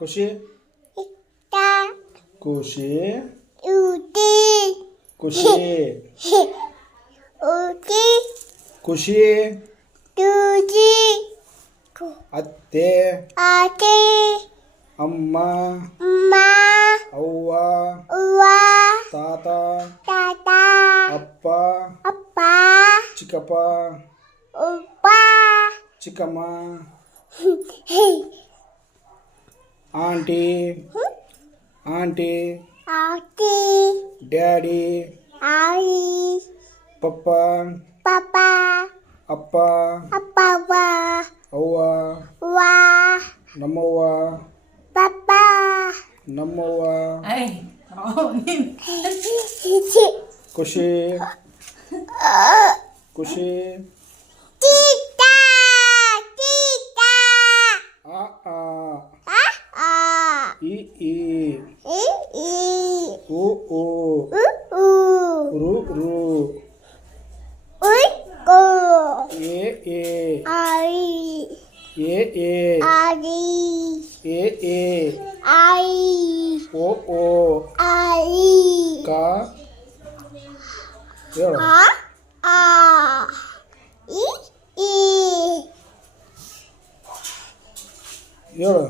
ಖುಷಿ ಇತ್ತ ಖುಷಿ ಉಟಿ ಖುಷಿ ಉಟಿ ಖುಷಿ ತುಜಿ ಅತ್ತೆ ಆಟೆ ಅಮ್ಮ ಮಾ ಅವ್ವ ಉವ್ವ ತಾತ ತಾತ ಅಪ್ಪ ಅಪ್ಪ ಚಿಕ್ಕಪ್ಪ ಉಪ್ಪ ಚಿಕ್ಕಮ್ಮ ಆಂಟಿ ಆಂಟಿ ಆಟಿ ಡ್ಯಾಡಿ ಆಯಿ ಪಪ್ಪ ಪಾಪ ಅಪ್ಪ ಅಪ್ಪವ್ವ ಅವ್ವ ವಾ ನಮ್ಮವ್ವ ಪಾಪ ನಮ್ಮವ್ವ ಖುಷಿ ಖುಷಿ ತೀಟ ತೀಟ ಆ ಆ ಆ ಆ ಇ ಈ ಇ ಈ ಉ ಉ ಉ ಉ ರು ರು ಉಯ್ ಕೋ ಎ ಎ ಆಯಿ A A Adi A A ಆಯಿ ಓ ಓ ಆಯಿ ಕ ಹೇಳು ಆ ಆ ಇ ಈ ಹೇಳು